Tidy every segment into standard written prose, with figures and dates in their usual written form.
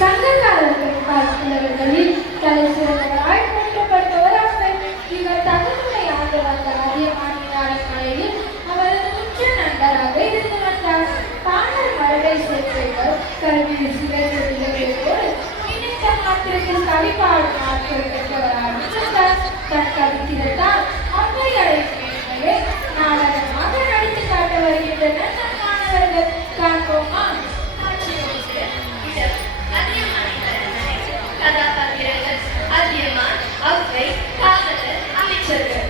சங்ககாலத்தில் பார்க்கிறவர்களில் தலை சிறந்தவராய் போற்றப்பட்டவராக இவர் தகவலை ஆண்டு வந்த அதியமானியான மலையில் அவரது உச்ச நண்பராக இருந்து வந்தார். பாடல் மரபை சேர்த்தவர் கல்வியில் சிறந்த விளைவுகளோடு நினைத்த மாத்திரத்தில் கவிப்பாடும் ஆற்றல் பெற்றவராக இருந்தார். தன் கவித்திரத்தால் அவ்வை அழைப்பு நாடகமாக நடித்து காட்ட வருகின்றனர் நம் மாணவர்கள். காண்போமா? கதாபாத்திரங்கள் அதியமான், அவ்வை, காவலர், அமைச்சர்கள்.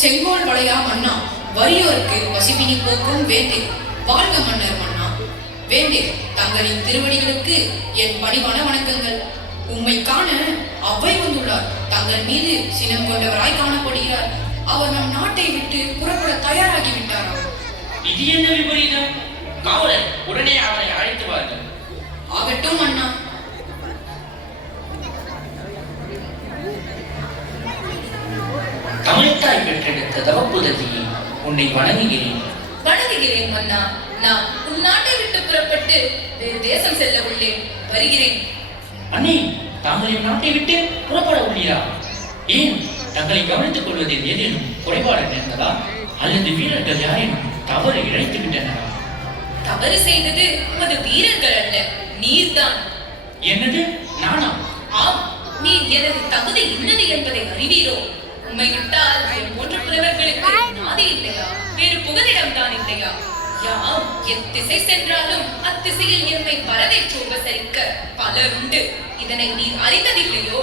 செங்கோல் வளையா மன்னா, வறியோருக்கு பசிப்பினி போக்கும் வேண்டே. வாழ்க மன்னர் மன்னா. வேண்டே, தங்களின் திருவடிகளுக்கு என் பணிவான வணக்கங்கள். உம்மை காண அவ்வை வந்துள்ளார். தங்கள் மீது சினம் கொண்டவராய் காணப்படுகிறார். அவர் நம் நாட்டை விட்டு புறப்பட தயாராகி விட்டாராம். இது என்ன விபரீதம்? காவலர், உடனே அவரை அழைத்து வாருங்கள். ஆகட்டும் அண்ணா. தமிழ்த்தாய் பெற்றெடுத்த தவப்புதவியை உன்னை வணங்குகிறேன். வணங்குகிறேன் மன்னா. நான் உன் நாட்டை விட்டு புறப்பட்டு வேறு தேசம் செல்ல உள்ளேன். வருகிறேன். அண்ணே, தாங்கள் என் நாட்டை விட்டு புறப்பட உள்ளீரா? ஏன், தங்களை கவனித்துக் கொள்வதில் ஏதேனும் குறைபாடு நேர்ந்ததா? அல்லது வீரர்கள் யாரேனும் தவறு இழைத்து விட்டனரா? தவறு செய்தது உமது வீரர்கள் அல்ல, நீர்தான். என்னது, நானா? ஆம், நீர் எனது தகுதி இன்னது என்பதை அறிவீரோ? உம்மை விட்டால் என் போன்ற புலவர்களுக்கு நாதி இல்லையா? வேறு புகலிடம் தான் இல்லையா? யாம் எத்திசை சென்றாலும் அத்திசையில் எம்மை வரவேற்று உபசரிக்க பலர் உண்டு. இதனை நீர் அறிந்ததில்லையோ?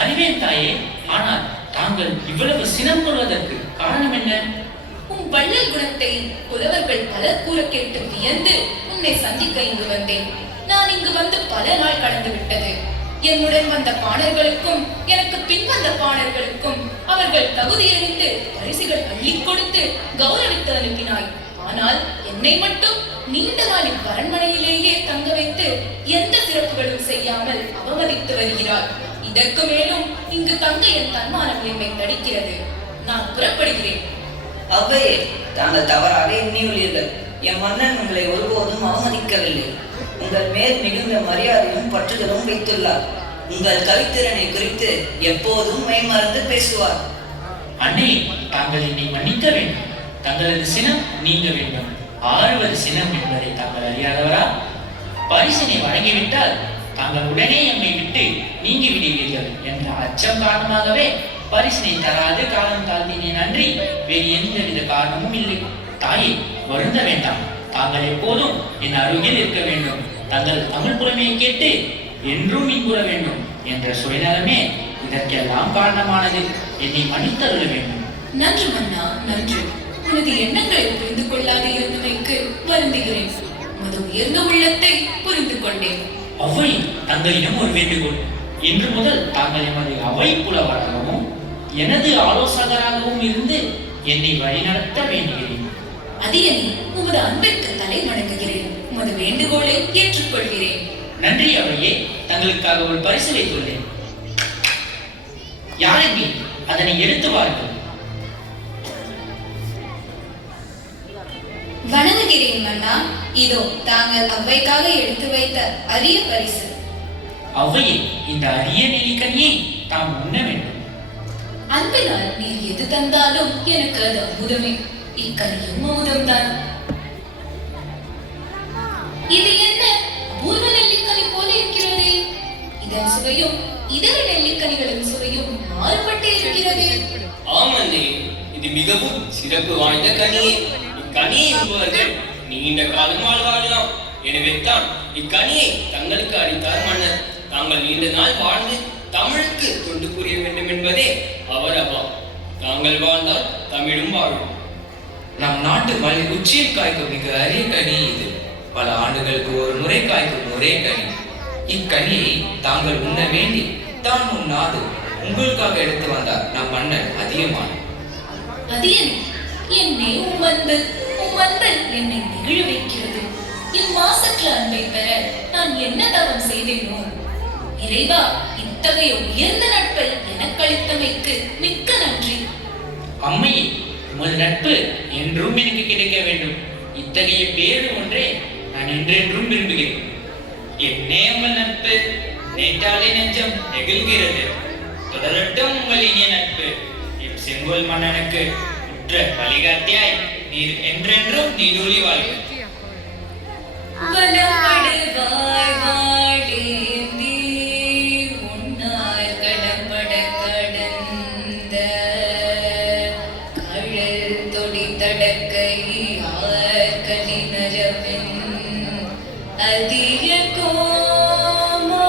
அறிவேன் தாயே. ஆனால் தாங்கள் இவ்வளவு சினம் கொள்வதற்கு காரணம் என்ன? உன் வள்ளல் குணத்தை புலவர்கள் பலர் கூற கேட்டு வியந்து உன்னை சந்திக்க இங்கு வந்தேன். நான் இங்கு வந்து பல நாள் கடந்து விட்டது. என்னுடன் வந்த பாணர்களுக்கும் எனக்கு பின் வந்த பாணர்களுக்கும் அவர்கள் தகுதியறிந்து பரிசுகள் அள்ளி கொடுத்து கௌரவித்து அனுப்பினாய். ஆனால் என்னை மட்டும் நீண்ட நாளின் அரண்மனையிலேயே தங்க வைத்து எந்த சிறப்புகளும் செய்யாமல் அவமதித்து வருகிறார். இதற்கு மேலும் இங்கு தங்க என் தன்மானம் என்னை தடுக்கிறது. நான் புறப்படுகிறேன். அவ்வையே, தாங்கள் தவறாக எண்ணியுள்ளீர்கள். என் மன்னன் உங்களை ஒருபோதும் அவமதிக்கவில்லை. உங்கள் மேல் மிகுந்த மரியாதையும் பற்றுதலும் வைத்துள்ளார். உங்கள் கவித்திறனை குறித்து எப்போதும் மெய்மறந்து பேசுவார். அண்ணே, தாங்கள் என்னை மன்னிக்க வேண்டும். தங்களது சினம் நீங்க வேண்டும். ஆறுவது சினம் என்பதை தாங்கள் அறியாதவரா? பரிசினை வழங்கிவிட்டால் தாங்கள் உடனே எம்மை விட்டு நீங்கி விடுவீர்கள் என்ற அச்சம் காரணமாகவே பரிசினை தராது காலம் தாழ்த்தினேன் அன்றி வேறு எந்தவித காரணமும் இல்லை. தாயே, வருந்த வேண்டாம். தாங்கள் எப்போதும் என் அருகில் இருக்க வேண்டும். தங்கள் தமிழ் புலமையை கேட்டு என்றும் இன்புற வேண்டும் என்ற சுயநலமே இதற்கெல்லாம் காரணமானது. என்னை மன்னித்தருள வேண்டும். நன்று மன்னா, நன்று. உனது எண்ணங்களை புரிந்து கொள்ளாது இருந்தமைக்கு வருந்துகிறேன். உனது உயர்ந்த உள்ளத்தை புரிந்து கொண்டேன். அவ்வை, தங்களிடம் ஒரு வேண்டுகோள். இன்று முதல் தாங்கள் எமது அவை புலவராகவும் எனது ஆலோசகராகவும் இருந்து என்னை வழிநடத்த வேண்டுகிறேன். அதியனே, உமது அன்பிற்கு தலை வணங்குகிறேன். உமது வேண்டுகோளை ஏற்றுக்கொள்கிறேன். நன்றி அவையே. தங்களுக்காக ஒரு பரிசு வைத்துள்ளேன். யாரை அதனை எடுத்து வாருங்கள். வணங்குகிறேன் மன்னா. இதோ தாங்கள் அவ்வைக்காக எடுத்து வைத்த அரிய பரிசு. அவ்வையே, இந்த அரிய நெல்லிக்கனியை தாம் உண்ண வேண்டும். அன்பினால் நீர் எது தந்தாலும் எனக்கு அது அமுதமே. இக்கனியும் அமுதம்தான். இது என்ன பூர்வ நெல்லிக்கனி போல இருக்கிறதே. இதன் சுவையும் இதர நெல்லிக்கனிகளின் சுவையும் மாறுபட்டு இருக்கிறதே. ஆமந்தே, இது மிகவும் சிறப்பு வாய்ந்த கனியே. இக்கனியை உண்பவர்கள் நீண்ட காலம் வாழ்வாழலாம். எனவே தான் இக்கனியை தங்களுக்கு அளித்தார் மன்னர். தாங்கள் நீண்ட நாள் வாழ்ந்து தமிழுக்கு தொண்டு புரிய வேண்டும் என்பதே அவர் அவா. தாங்கள் வாழ்ந்தால் தமிழும் வாழும். நம் நாட்டு மலை உச்சியில் காய்க்கும் மிக அரிய கனி இது. பல ஆண்டுகளுக்கு ஒரு முறை காய்க்கும் ஒரே கனி. இக்கனியை தாங்கள் உண்ண வேண்டி தான் உண்ணாது உங்களுக்காக எடுத்து வந்தார் நம் மன்னர் அதியமான். அதியனே, என்னை உம்மன்பு என்னை நெகிழ வைக்கிறது. இம்மாசற்ற அன்பை பெற நான் என்ன தவம் செய்தேனோ? இறைவா, இத்தகைய உயர்ந்த நட்பை எனக்களித்தமைக்கு மிக்க நன்றி. அம்மையே, உமது நட்பு என்றும் எனக்கு கிடைக்க வேண்டும். இத்தகைய பேரு ஒன்றே நான் என்றென்றும் விரும்புகிறேன். என்னே உங்கள் நட்பு, நேற்றாலே நெஞ்சம் நெகிழ்கிறது. தொடரட்டும் உங்கள் இனிய நட்பு. என் செங்கோல் மன்னனுக்கு உற்ற வழிகாட்டியாய் நீர் என்றென்றும் நீடூழி வாழ்க. வலப்படுவாய் வாழேந்தி உன்னாய் கடம்பட கடந்த கழல் தொடி தடக்கை ஆர்கலி நரவின் அதிய கோமாய்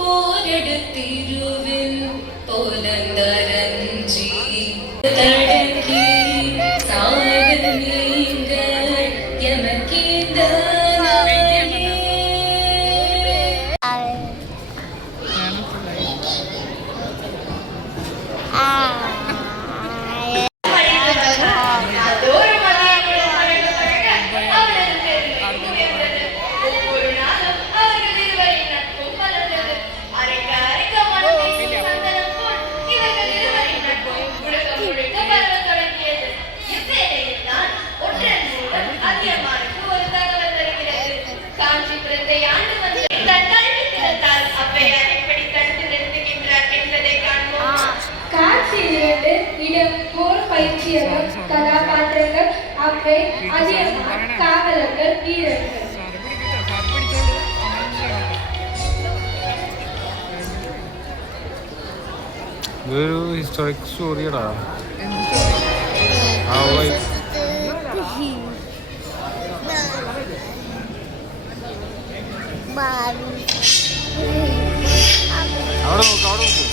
போரெடுத்திருவின் போலந்தரஞ்சி தடக்கி சாதல் நீங்கள் எமக்கீந்த காட்சியிலிருந்து இடம் போர் பயிற்சியகம் கதாபாத்திரங்கள் அவை அதியமான் காவலர்கள் வீரர்கள். ഒരു ഹിസ്റ്റോറിക് സ്റ്റോറിയടാ. അവിടെ നോക്ക്.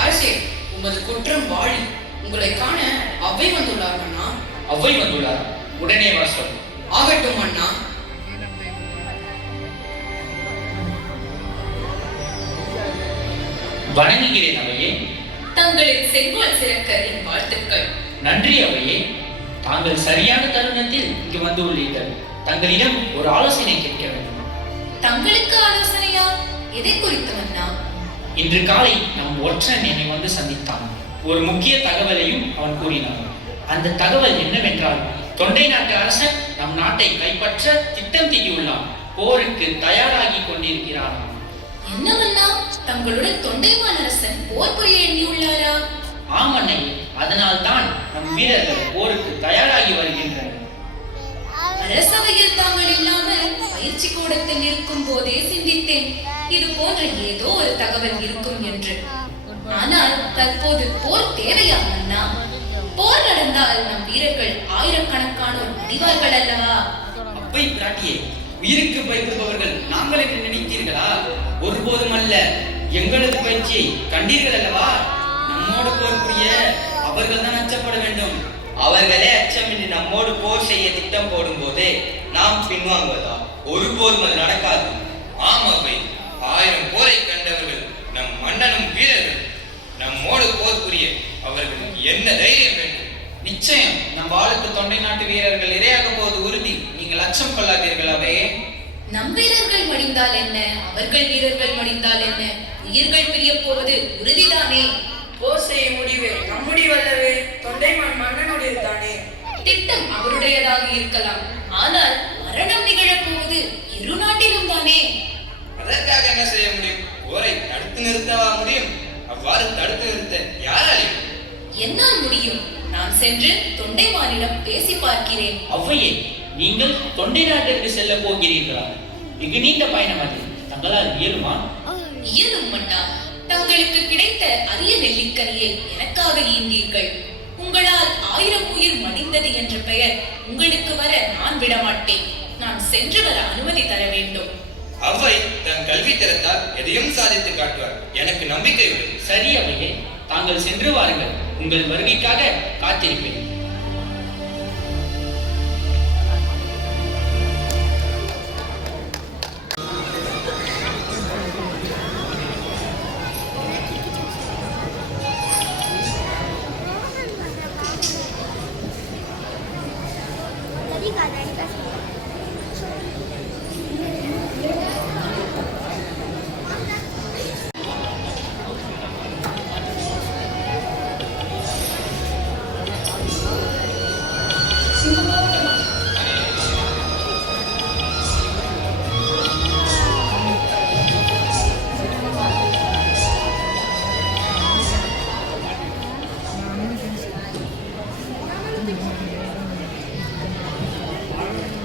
அரசே, உமது குற்றம் வாழி. உங்களை காண அவ்வை வந்துள்ளார் அண்ணா. அவ்வை வந்துள்ளார், உடனே வர சொல். ஆகட்டும் அண்ணா. வணங்குகிறேன் அவையே. தங்களின் செங்கோல் சிறக்க என் வாழ்த்துக்கள். நன்றி அவையே. தாங்கள் சரியான தருணத்தில் இங்கு வந்து உள்ளீர்கள். தங்களிடம் ஒரு ஆலோசனை கேட்க வேண்டும். தங்களுக்கு ஆலோசனையா? எதை குறித்து அண்ணா? இன்று காலை நம் ஒற்றன் என்னை வந்து சந்தித்தான். ஒரு முக்கிய தகவலையும் அவன் கூறினான். அந்த தகவல் என்னவென்றால், தொண்டை நாட்டு அரசன் நம் நாட்டை கைப்பற்ற திட்டம் தீட்டியுள்ளான். போருக்கு தயாராகி கொண்டிருக்கிறான். என்னவண்ணா, தங்களுடன் தொண்டைமான் அரசன் போர் புரிய எண்ணியுள்ளாரா? ஆமண்ணே, அதனால் தான் நம் வீரர்கள் போருக்கு தயாராகி வருகின்றனர். அரசவையில் தாங்கள் இல்லாமல் பயிற்சி கூடத்தில் இருக்கும் போதே சிந்தித்தேன், இது போன்ற ஏதோ ஒரு தகவல் இருக்கும் என்று. ஆனால் தற்போது போர் தேவையா அண்ணா? போர் நடந்தால் நம் வீரர்கள் ஆயிரக்கணக்கானோர் அடிவார்கள் அல்லவா? அவ்வை பிராட்டியே, உயிருக்கு பயப்படுபவர்கள் நாங்கள் என்று நினைத்தீர்களா? ஒருபோதும் அல்ல. எங்களது பயிற்சியை கண்டீர்கள் அல்லவா? நம்மோடு போர் புரிய அவர்கள் தான் அச்சப்பட வேண்டும். அவர்களே அச்சமின்றி நம்மோடு போர் செய்ய திட்டம் போடும் போதே நாம் பின்வாங்குவதா? ஒருபோதும் அது நடக்காது. ஆமாவை, 1000 போரை கண்டவர்கள் நம் மன்னனும் வீரர்கள். நம்மோடு போர் புரிய அவர்களுக்கு என்ன தைரியம் வேண்டும்? நிச்சயம் நம் வாளுக்கு தொண்டை நாட்டு வீரர்கள் இரையாக போவது உறுதி. நீங்கள் அச்சம் கொள்ளாதீர்கள் அவையே. நம் வீரர்கள் மடிந்தால் என்ன, அவர்கள் வீரர்கள் மடிந்தால் என்ன, உயிர்கள் பிரிய போவது உறுதிதானே. போர் செய்ய முடிவு நம்முடைய வல்லவே, தொண்டைமான் மன்னனுடைய தானே. திட்டம் அவருடையதாக இருக்கலாம், ஆனால் மரணம் நிகழப் போவது இரு நாட்டிலும் தானே. அதற்காக என்ன செய்ய முடியும்? போரை தடுத்து நிறுத்தவா முடியும்? அவ்வாறு தடுத்து நிறுத்த யாராலையும்? என்னால் முடியும். நான் சென்று தொண்டைமானிடம் பேசி பார்க்கிறேன். ஔவையே, நீங்கள் தொண்டை நாட்டிற்கு செல்ல போகிறீர்களா? வெகு நீண்ட பயணம் அது. தங்களால் இயலுமா? இயலும் மன்னா. தங்களுக்கு கிடைத்த அரிய நெல்லிக்கனியை எனக்காக ஈந்தீர்கள். உங்களால் 1000 உயிர் மடிந்தது என்ற பெயர் உங்களுக்கு வர நான் விடமாட்டேன். நான் சென்று வர அனுமதி தர வேண்டும். அவ்வை தன் கல்வி திறத்தால் எதையும் சாதித்து காட்டுவார். எனக்கு நம்பிக்கை உண்டு. சரி ஔவையே, தாங்கள் சென்று வாருங்கள். உங்கள் வருகைக்காக காத்திருப்பேன்.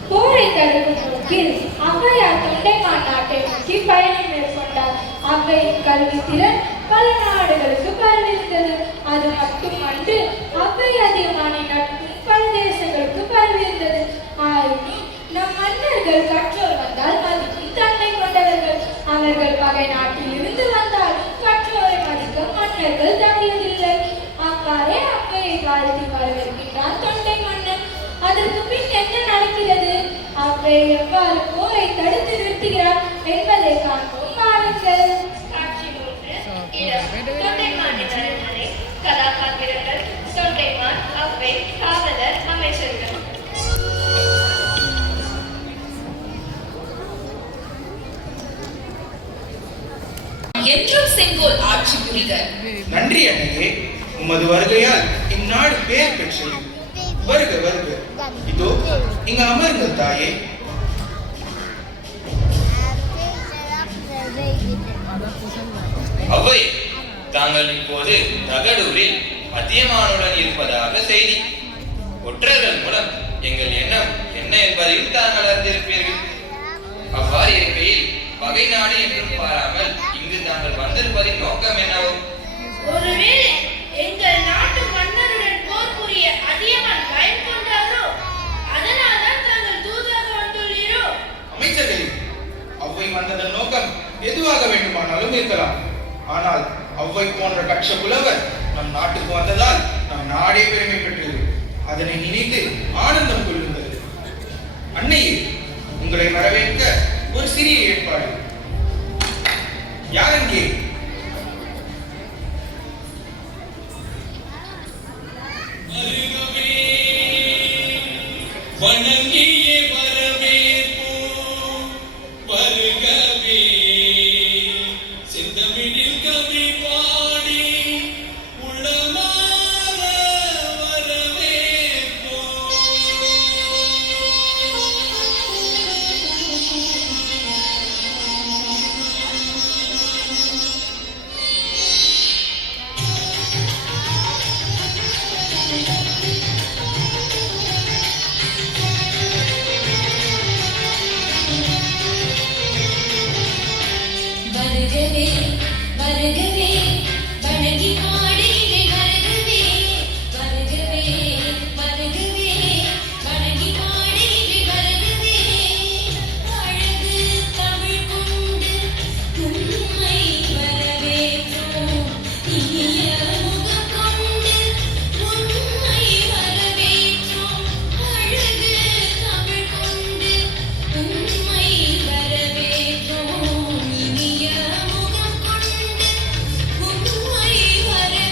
போரை தடுக்கும் நோக்கில் ஔவையார் தொண்டைமான் நாட்டை நோக்கி பயணம் மேற்கொண்டார். ஔவையின் கல்வி திறன் பல நாடுகளுக்கு பரவியிருந்தது. அது மட்டுமன்று, ஔவை அதியமானின் நட்பும் பல தேசங்களுக்கு பரவியிருந்தது. ஆயினும் நம் மன்னர்கள் கற்றோர் வந்தால் மதிக்கும் தன்மை கொண்டவர்கள். அவர்கள் பகை நாட்டில் இருந்து வந்தாலும் கற்றோரை மதிக்க மன்னர்கள் தங்கியதில்லை. அவ்வாறே ஔவையை வாழ்த்தி வரவேற்கின்றான் தொண்டை மன்னன். அதற்கு பின் என்ன நடக்கிறது? ஔவை எவ்வாறு போரை தடுத்து நிறுத்துகிறார் என்பதை காண்போம் வாருங்கள். காட்சி 3. இடம் தொண்டைமானின் அரண்மனை. கதாபாத்திரங்கள் தொண்டைமான், ஔவை, காவலர், அமைச்சர்கள். என்றும் செங்கோல் ஆட்சி புரிக. நன்றி அன்னையே, உமது வருகையால் இந்நாடு பேர் பெற்றது. வருக வருக, இதோ இங்க அமருங்கள் தாயே. அவ்வை, தாங்கள் இப்போது தகடூரில் அதியமானுடன் இருப்பதாக செய்தி. ஒற்றர்கள் மூலம் எங்கள் எண்ணம் என்ன என்பதையும் தாங்கள் அறிந்திருப்பீர்கள். அவ்வாறு இருக்கையில் பகை நாடு என்றும் பாராமல் இங்கு தாங்கள் வந்திருப்பதின் நோக்கம் என்னவோ? ஒருவேளை எங்கள் நாட்டு மன்னருடன் போர் புரிய அதியமான் பயம் கொண்டாரோ? அதனால்தான் தாங்கள் தூதாக வந்துள்ளீரோ? அமைச்சர்களே, அவ்வை வந்ததன் நோக்கம் எதுவாக வேண்டுமானாலும் இருக்கலாம். ஆனால் அவ்வை போன்ற கட்ச புலவர் நம் நாட்டுக்கு வந்ததால் நம் நாடே பெருமை பெற்றது. அதனை நினைத்து ஆனந்தம் கொள்ளுங்கள். அன்னையே, உங்களை வரவேற்க ஒரு சிறிய ஏற்பாடு. யாரெங்கே? வணங்கியே வரவேற்போம், வருகவே செந்தமிழில் கவி பாடி உள்ளமார வரவேற்போம். வருகவே வருகவே வணங்கி பாடிலே வருகவே வருகவே வருகவே வணங்கி பாடிலே வருகவே அழகு தமிழ் கொண்டு உண்மை வரவேற்றோம் இனிய முகம் கொண்டு உண்மை வரவேற்றோம் அழகு தமிழ் கொண்டு உண்மை வரவேற்றோம் இனிய முகம் கொண்டு உண்மை வரவேற்றோம்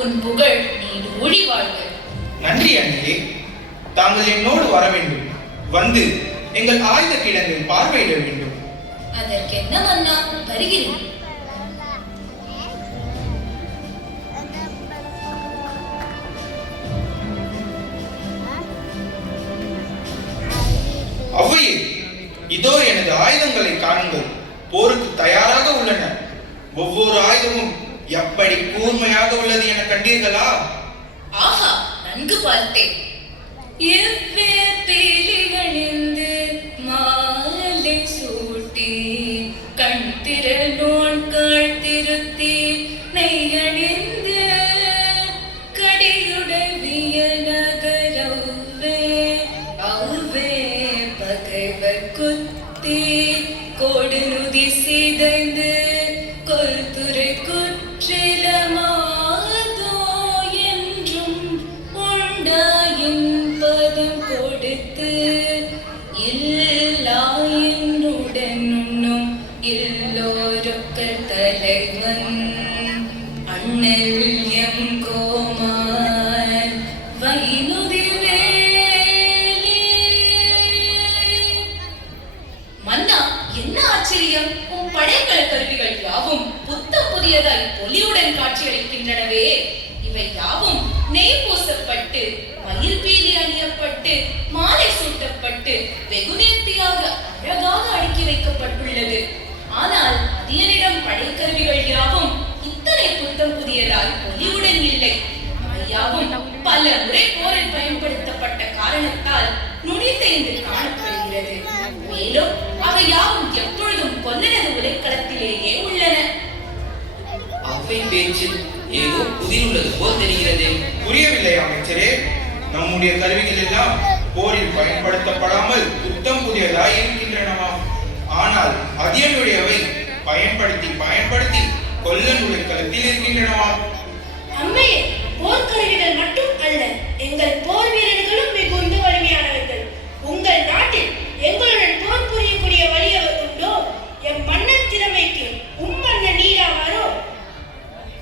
உன் புகழ் நீடு ஒளி வாழ்க. நன்றி அன்னையே. தாங்கள் என்னோடு வர வேண்டும். வந்து எங்கள் ஆயுத கிடங்கை பார்வையிட வேண்டும். அதற்கென்ன மன்னா, வருகிறேன். அவ்வையே, இதோ எனது ஆயுதங்களை காணுங்கள். போருக்கு தயாராக உள்ளன. ஒவ்வொரு ஆயுதமும் எப்படி கூர்மையாக உள்ளது என கண்டீர்களா? ஆஹா, நன்கு பார்த்தேன். எவ்வேலிகளிந்து மாலை சூட்டி கண் திரளோன் காழ்த்திருத்தி நெய்யணிந்து கடியுடவிய நகரவ்வே அவ்வே பகைவர் குத்தி கோடு நுதி சிதைந்து கொல்துறை குற்றிலமாதோ என்றும் உண்டாயின் பதம் கொடுத்து இல்லாயினுடன் உண்ணும் இல்லோருக்கள் தலைவன் அண்ணல் எம் கோமான் வைனுதி வேலி. மன்னா, என்ன ஆச்சரியம்! உன் படைக்கல கருவிகள் யாவும் புத்தம் புதியதாய் பொலியுடன் காட்சியளிக்கின்றனவே. இவை யாவும் நெய் பூசப்பட்டு மயில் பீலி அணியப்பட்டு மாலை சூட்டப்பட்டு வெகு நேர்த்தியாக அழகாக அடுக்கி வைக்கப்பட்டுள்ளது. ஆனால் அதியனிடம் படைக்கருவிகள் யாவும் இத்தனை புத்தம் புதியதாய் பொலியுடன் இல்லை. அவை யாவும் பல முறை போரில் பயன்படுத்தப்பட்ட காரணத்தால் நுழைந்து காணப்படுகிறது. மேலும் அவை யாவும் எப்பொழுதும் பொன்னனது உலைக்களத்திலேயே உள்ளன. அவ்வை பேச்சில் ஏதோ புதிர் உள்ளது போல் தெரிகிறது. புரியவில்லை அமைச்சரே. நம்முடைய கருவிகள் எல்லாம் போரில் பயன்படுத்தப்படாமல் புத்தம் புதியதாய் இருக்கின்றனவாம். ஆனால் அதியனுடையவை பயன்படுத்தி கொல்லன் உலைக்களத்தில் இருக்கின்றனவாம். அம்மையே, போர்க்கருவிகள் மட்டும் அல்ல, எங்கள் போர் வீரர்களும் மிகுந்த வலிமையானவர்கள். உங்கள் நாட்டில் எங்களுடன் போர் புரியக்கூடிய வலியவர் உண்டோ? என் மன்னன் திறமைக்கு உம்மன்ன நீராவாரோ?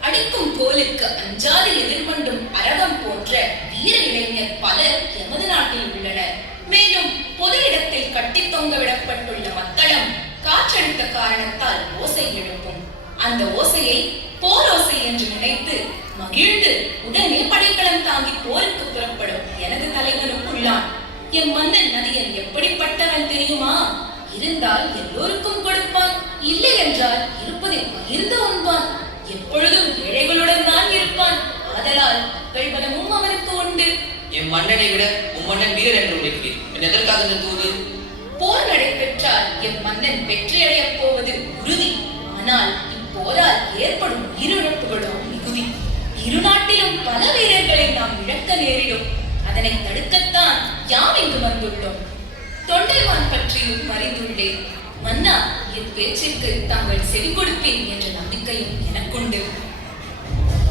அடிக்கும் கோலுக்கு அஞ்சாது எதிர்கொண்டும் அரவம் போன்ற வீர இளைஞர் பலர் எமது நாட்டில் உள்ளனர். மேலும் பொது இடத்தில் கட்டி தொங்க விடப்பட்டுள்ள மத்தளம் காற்றடித்த காரணத்தால் ஓசை எழுப்பும். அந்த ஓசையை போர் ஓசை என்று நினைத்து மகிழ்ந்து உடனே படைக்கலம் தாங்கி போருக்கு புறப்படும் எனது தலைவனும் உள்ளான். என் மன்னன் நதியன் எப்படிப்பட்டவன் தெரியுமா? இருந்தால் எல்லோருக்கும் கொடுப்பான், இல்லை என்றால் இருப்பதை பகிர்ந்து உண்பான். எப்பொழுதும் ஏழைகளுடன் தான் இருப்பான். ஆதலால் மக்கள் பலமும் அவனுக்கு உண்டு. என் மன்னனை விட உன் மன்னன் வீரர் என்று உரைக்கிறேன். எதற்காக இந்த தூது? போர் நடைபெற்றால் என் மன்னன் வெற்றியடையப் போவது உறுதி. ஆனால் இப்போரால் ஏற்படும் உயிரிழப்புகளும் மிகுதி. இரு நாட்டிலும் பல வீரர்களை நாம் இழக்க நேரிடும். அதனை தடுக்கத்தான் யாம் இங்கு வந்துள்ளோம். தொண்டைமான் பற்றியும் அறிந்துள்ளேன். மன்னா, என் பேச்சிற்கு தாங்கள் செவி கொடுப்பேன் என்ற நம்பிக்கையும் எனக்குண்டு.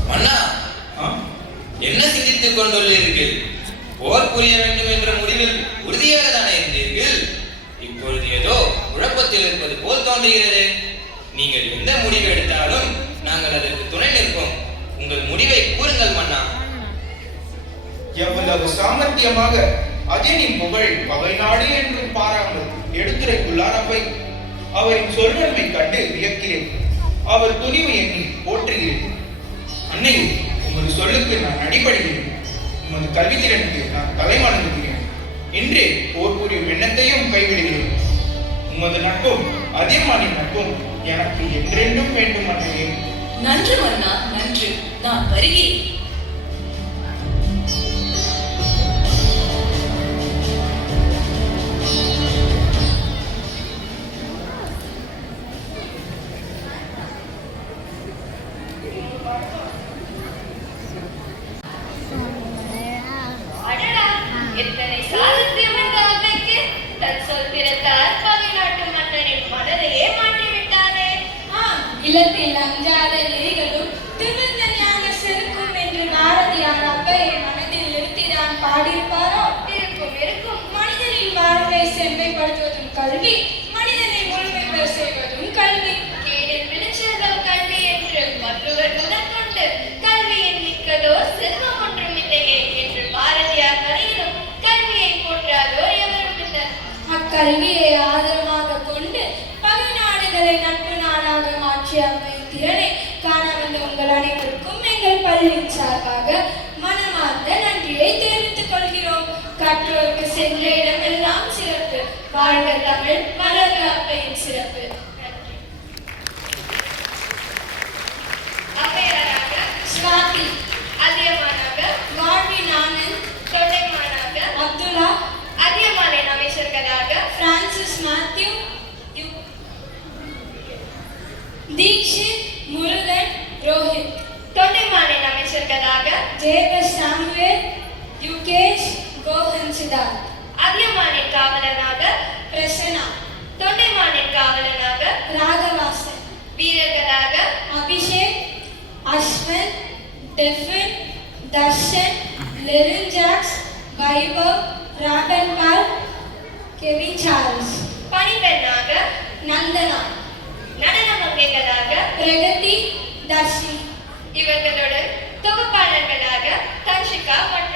மன்னா, என்ன சிந்தித்துக் கொண்டுள்ளீர்கள்? போர் புரிய வேண்டும் என்ற முடிவில் உறுதியாக தானே இருந்தீர்கள். இப்பொழுது ஏதோ குழப்பத்தில் இருப்பது போல் தோன்றுகிறது. நீங்கள் எந்த முடிவு எடுத்தாலும் நாங்கள் அதற்கு துணை நிற்போம். உங்கள் முடிவை கூறுங்கள் மன்னா. எவ்வளவு சாமர்த்தியமாக அஜயனின் புகழ் பகை நாடு என்று பாராமல் எடுத்துரைத்துள்ளார் அவை. அவரின் சொல்வன்மை கண்டு வியக்கிறேன். அவர் துணிவு எண்ணி போற்றுகிறேன். அன்னை, உமது சொல்லுக்கு நான் அடிபடுகிறேன். உமது கல்வித்திறனுக்கு நான் தலைமணங்குகிறேன். இன்றே போர் புரியும் எண்ணத்தையும் கைவிடுகிறேன். உமது நட்பும் அதியமானின் நட்பும் எனக்கு என்றென்றும் வேண்டும் அன்னையே. நன்று மன்னா, நன்று. நான் வருகிறேன். எத்தனை சாதித்தியம் என்ற அன்னைக்கு தன் சொல் பிறத்தார் பகை நாட்டு மன்னனின் மனதையே மாற்றிவிட்டாரே. இல்லத்தில் அஞ்சாத நெறிகளும் திமிர்ந்த ஞான செருக்கும் என்று பாரதியார் அப்பையை மனதில் நிறுத்திதான் பாடியிருப்பாரோ? இருக்கும் மனிதனின் வாழ்வை செம்மைப்படுத்துவதும் கல்வி, மனிதனை முழுமை பெற செய்வதும் கல்வி. கேடில் விழிச்செல்வம் கல்வி என்று மற்றவர் முதற்கொண்டு கல்வியின் மிக்கதோ கல்வியை ஆதாரமாக கொண்டு பகை நாடுகளை நட்பு நாடாக மாற்றிய அம்மையின் திறனை காண வந்த உங்கள் அனைவருக்கும் எங்கள் பள்ளியின் சார்பாக மனமார்ந்த நன்றியை தெரிவித்துக் கொள்கிறோம். கற்றோருக்கு சென்ற இடமெல்லாம் சிறப்பு. வாழ்க தமிழ், வளர்க அம்மையின் சிறப்பு. அவையாராக ஸ்வாதி, அதியமானாக மார்வின் ஆனந்த், தொண்டைமானாக அப்துல்லா, அதியமானின் அமைச்சர்களாக பிரான்சிஸ் மேத்யூ, தீக்ஷித், முருகன், ரோஹித். தொண்டைமானின் அமைச்சர்களாக ஜேபஸ் சாமுவேல், யுகேஷ், கோஹன் சித்தார்த். அதியமானின் காவலனாக பிரசன்னா. தொண்டைமானின் காவலனாக ராகவாசன். வீரர்களாக அபிஷேக், அஸ்வன், டெஃபின், தர்ஷன், லெரின் ஜாக்ஸ், வைபவ், ராகன்பால், கெவின் சார்ல்ஸ். பணிப்பெண்ணாக நந்தனா. நடன மங்கைகளாக பிரகதி, தர்ஷினி. இவர்களுடன் தொகுப்பாளர்களாக தன்ஷிகா மற்றும்